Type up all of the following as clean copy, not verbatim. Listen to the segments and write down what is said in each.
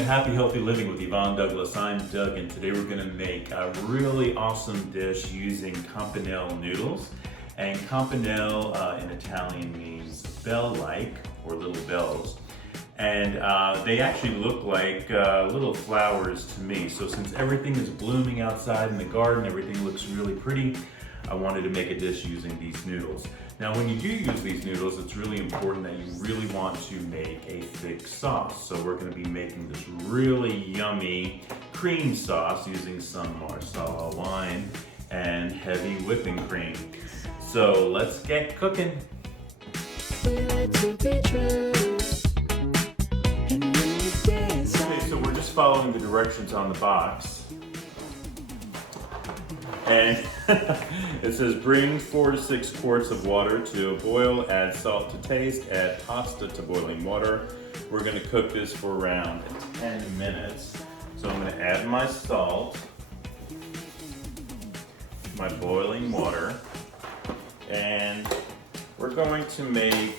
to Happy Healthy Living with Yvonne Douglas. I'm Doug, and today we're going to make a really awesome dish using Campanelle noodles. And Campanelle in Italian means bell-like, or little bells. And they actually look like little flowers to me. So since everything is blooming outside in the garden, everything looks really pretty, I wanted to make a dish using these noodles. Now when you do use these noodles, it's really important that you really want to make a thick sauce. So we're going to be making this really yummy cream sauce using some Marsala wine and heavy whipping cream. So let's get cooking. Okay, so we're just following the directions on the box. And it says bring 4 to 6 quarts of water to a boil, add salt to taste, add pasta to boiling water. We're gonna cook this for around 10 minutes. So I'm gonna add my salt, my boiling water, and we're going to make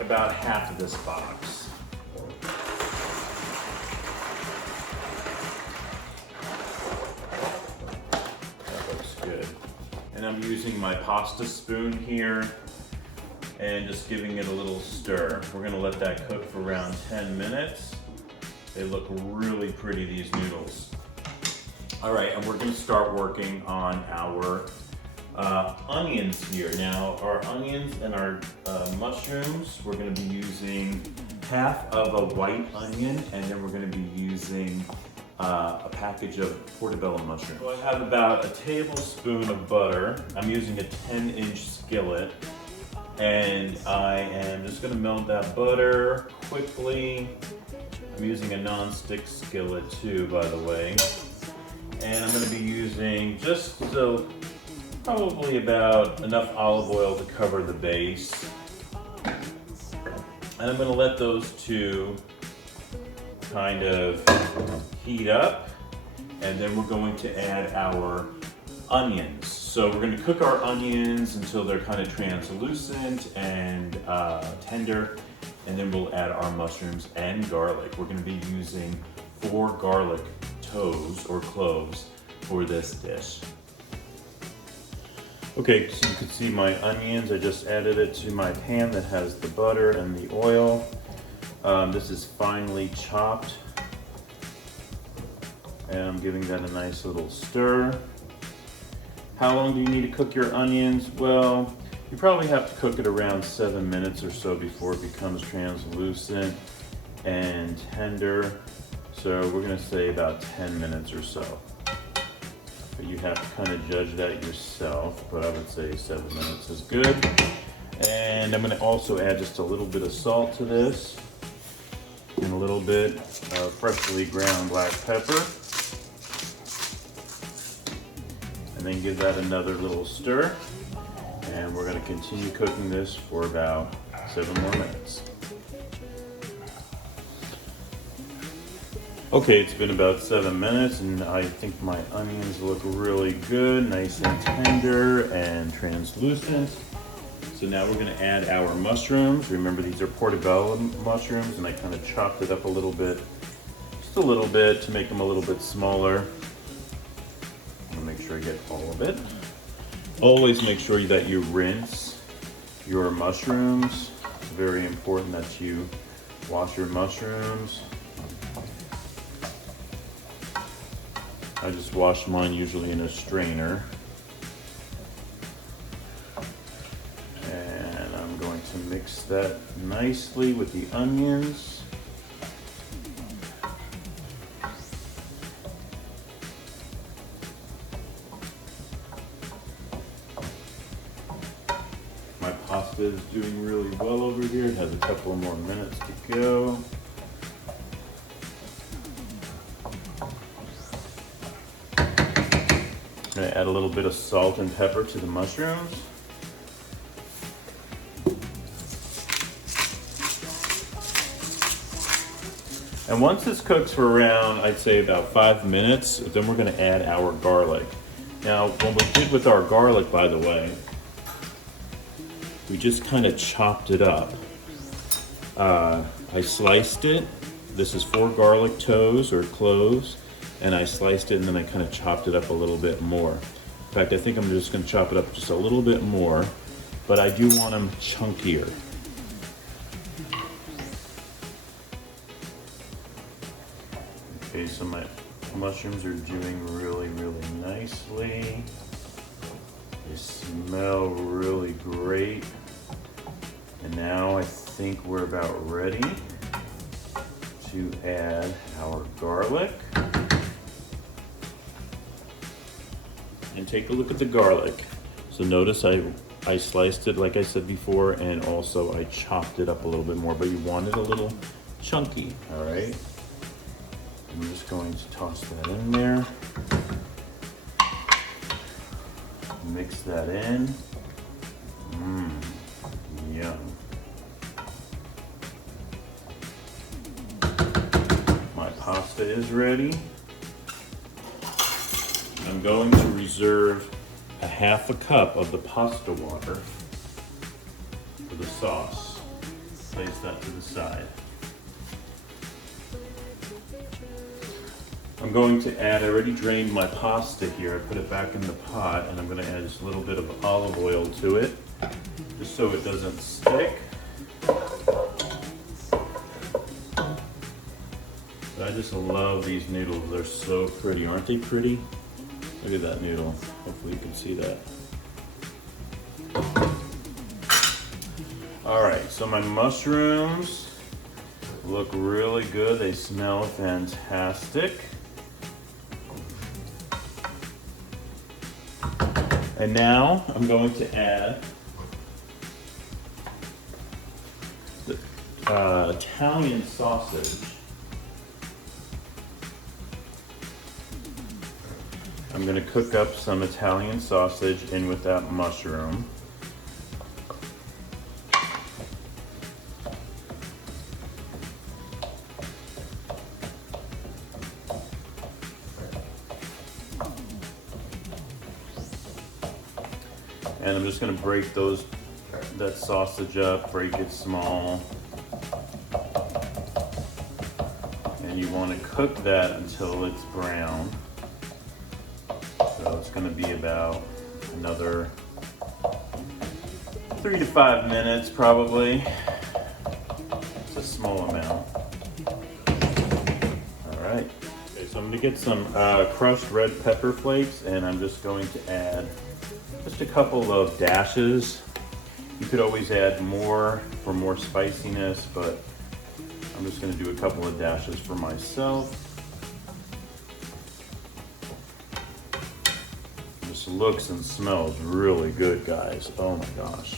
about half of this box. And I'm using my pasta spoon here and just giving it a little stir. We're gonna let that cook for around 10 minutes. They look really pretty, these noodles. All right, and we're gonna start working on our onions here. Now, our onions and our mushrooms, we're gonna be using half of a white onion, and then we're gonna be using a package of portobello mushrooms. So I have about a tablespoon of butter. I'm using a 10-inch skillet, and I am just gonna melt that butter quickly. I'm using a non-stick skillet too, by the way. And I'm gonna be using just probably about enough olive oil to cover the base. And I'm gonna let those two kind of heat up, and then we're going to add our onions. So we're going to cook our onions until they're kind of translucent and tender, and then we'll add our mushrooms and garlic. We're going to be using 4 garlic toes or cloves for this dish. Okay, so you can see my onions. I just added it to my pan that has the butter and the oil. This is finely chopped, and I'm giving that a nice little stir. How long do you need to cook your onions? Well, you probably have to cook it around 7 minutes or so before it becomes translucent and tender. So we're gonna say about 10 minutes or so. But you have to kind of judge that yourself, but I would say 7 minutes is good. And I'm gonna also add just a little bit of salt to this, and a little bit of freshly ground black pepper. And then give that another little stir. And we're gonna continue cooking this for about 7 more minutes. Okay, it's been about 7 minutes, and I think my onions look really good, nice and tender and translucent. So now we're gonna add our mushrooms. Remember, these are portobello mushrooms, and I kind of chopped it up a little bit, just a little bit to make them a little bit smaller. I'm gonna make sure I get all of it. Always make sure that you rinse your mushrooms. It's very important that you wash your mushrooms. I just wash mine usually in a strainer. To mix that nicely with the onions. My pasta is doing really well over here. It has a couple more minutes to go. I'm going to add a little bit of salt and pepper to the mushrooms. And once this cooks for around, I'd say about 5 minutes, then we're gonna add our garlic. Now, what we did with our garlic, by the way, we just kind of chopped it up. I sliced it. This is 4 garlic toes or cloves, and I sliced it and then I kind of chopped it up a little bit more. In fact, I think I'm just going to chop it up just a little bit more, but I do want them chunkier. Okay, so my mushrooms are doing really, really nicely. They smell really great. And now I think we're about ready to add our garlic. And take a look at the garlic. So notice I sliced it like I said before, and also I chopped it up a little bit more, but you want it a little chunky, all right? I'm just going to toss that in there. Mix that in. Yum. My pasta is ready. I'm going to reserve a half a cup of the pasta water for the sauce. Place that to the side. I'm going to add, I already drained my pasta here. I put it back in the pot, and I'm going to add just a little bit of olive oil to it, just so it doesn't stick. I just love these noodles. They're so pretty. Aren't they pretty? Look at that noodle. Hopefully you can see that. All right, so my mushrooms look really good. They smell fantastic. And now I'm going to add the Italian sausage. I'm going to cook up some Italian sausage in with that mushroom. And I'm just going to break that sausage up, break it small. And you want to cook that until it's brown. So it's going to be about another 3 to 5 minutes probably. It's a small amount. All right. Okay, so I'm going to get some crushed red pepper flakes, and I'm just going to add just a couple of dashes. You could always add more for more spiciness, but I'm just going to do a couple of dashes for myself. This looks and smells really good, guys. Oh my gosh.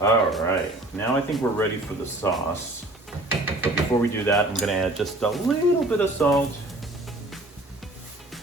All right, now I think we're ready for the sauce. But before we do that, I'm going to add just a little bit of salt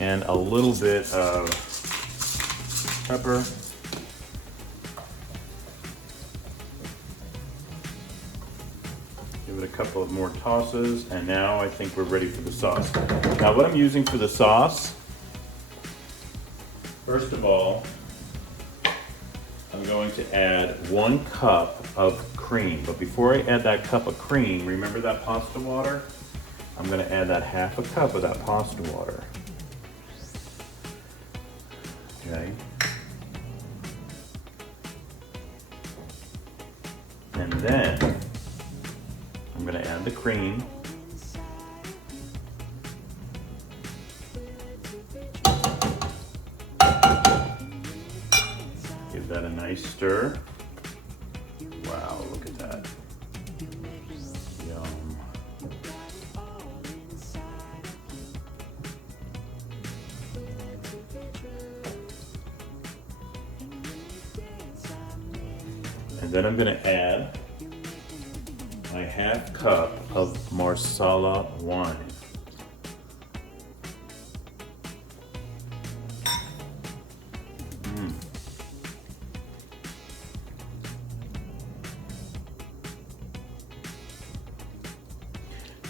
and a little bit of pepper. Give it a couple of more tosses, and now I think we're ready for the sauce. Now what I'm using for the sauce, first of all, I'm going to add 1 cup of cream. But before I add that cup of cream, remember that pasta water? I'm going to add that half a cup of that pasta water. Okay. And then I'm going to add the cream. Give that a nice stir. Wow, look at that. Yum. And then I'm going to add my half cup of Marsala wine.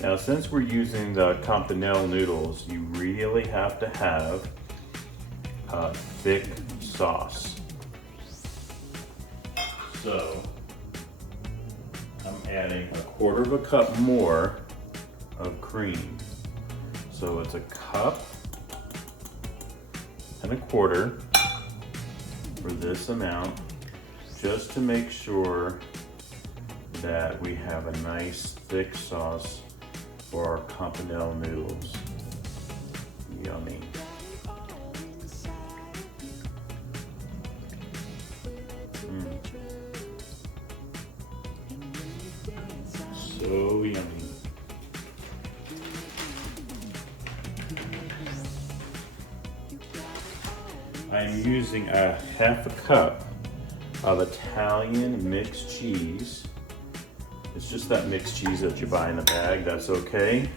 Now, since we're using the Campanelle noodles, you really have to have a thick sauce. So, I'm adding 1/4 cup more of cream. So it's 1 1/4 cups for this amount, just to make sure that we have a nice thick sauce for our Campanelle noodles. Yummy. So yummy. I'm using 1/2 cup of Italian mixed cheese. It's just that mixed cheese that you buy in a bag, that's okay.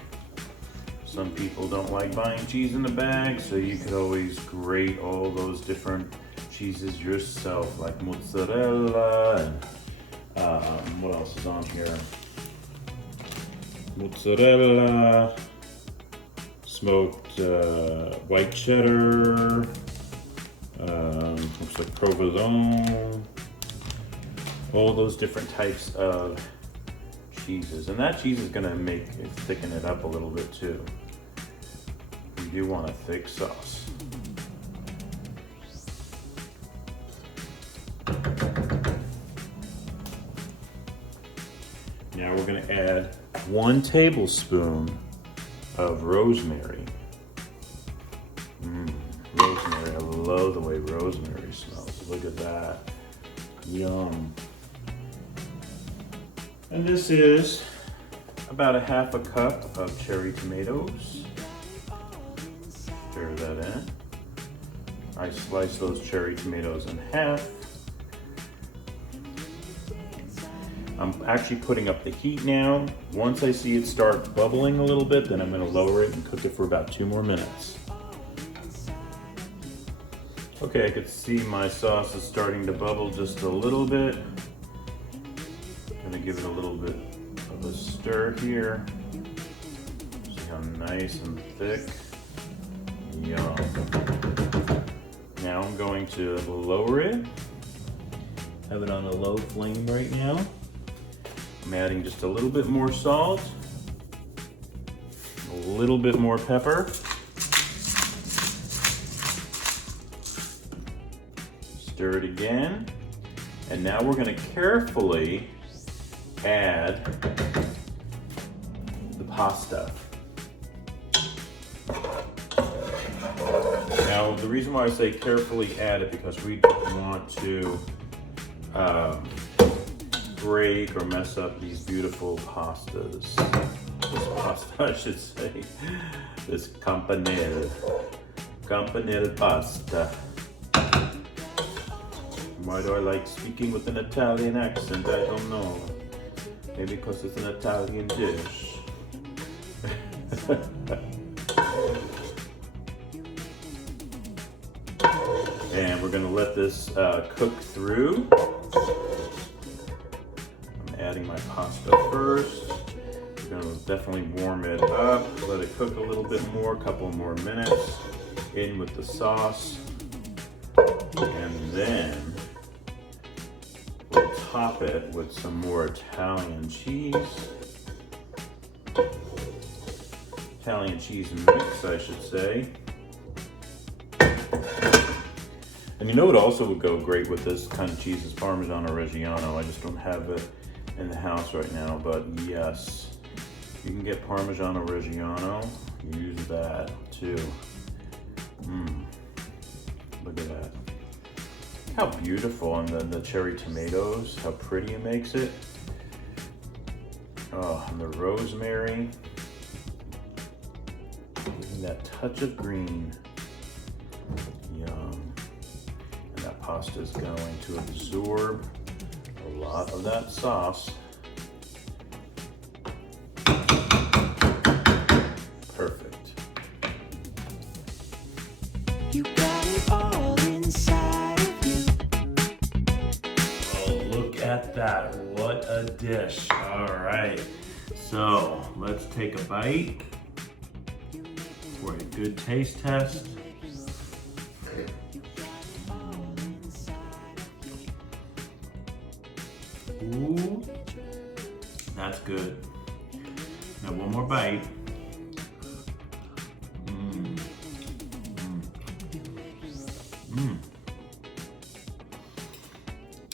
Some people don't like buying cheese in the bag, so you could always grate all those different cheeses yourself, like mozzarella and what else is on here? Mozzarella, smoked white cheddar, looks like provolone, all those different types of cheeses. And that cheese is gonna thicken it up a little bit too. You do want a thick sauce. Now we're gonna add 1 tablespoon of rosemary. Rosemary, I love the way rosemary smells. Look at that. Yum. And this is about 1/2 cup of cherry tomatoes. Stir that in. I slice those cherry tomatoes in half. I'm actually putting up the heat now. Once I see it start bubbling a little bit, then I'm gonna lower it and cook it for about 2 more minutes. Okay, I could see my sauce is starting to bubble just a little bit. Gonna give it a little bit of a stir here. See how nice and thick. Yum. Now I'm going to lower it. Have it on a low flame right now. I'm adding just a little bit more salt, a little bit more pepper. Stir it again. And now we're going to carefully add the pasta. Now, the reason why I say carefully add it, because we don't want to break or mess up these beautiful pastas. This pasta, I should say. This Campanelle pasta. Why do I like speaking with an Italian accent? I don't know. Maybe because it's an Italian dish. And we're gonna let this cook through. I'm adding my pasta first. We're gonna definitely warm it up, let it cook a little bit more, a couple more minutes, in with the sauce. And then we'll top it with some more Italian cheese. Italian cheese mix, I should say. And you know what also would go great with this kind of cheese is Parmesan Reggiano. I just don't have it in the house right now, but yes, you can get Parmesan Reggiano. Use that too. Look at that. How beautiful, and then the cherry tomatoes, how pretty it makes it. Oh, and the rosemary. Giving that touch of green. Yum. And that pasta is going to absorb a lot of that sauce. Perfect. You got it all inside of you. Oh, look at that. What a dish. All right. So let's take a bite for a good taste test. Ooh, That's good. Now one more bite.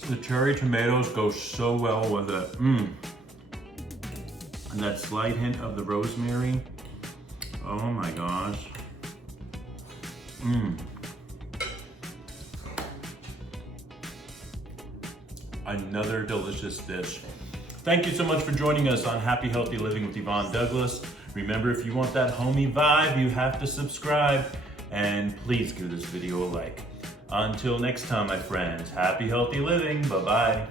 The cherry tomatoes go so well with it. And that slight hint of the rosemary. Oh my gosh. Another delicious dish. Thank you so much for joining us on Happy Healthy Living with Yvonne Douglas. Remember, if you want that homey vibe, you have to subscribe, and please give this video a like. Until next time, my friends, happy healthy living. Bye-bye.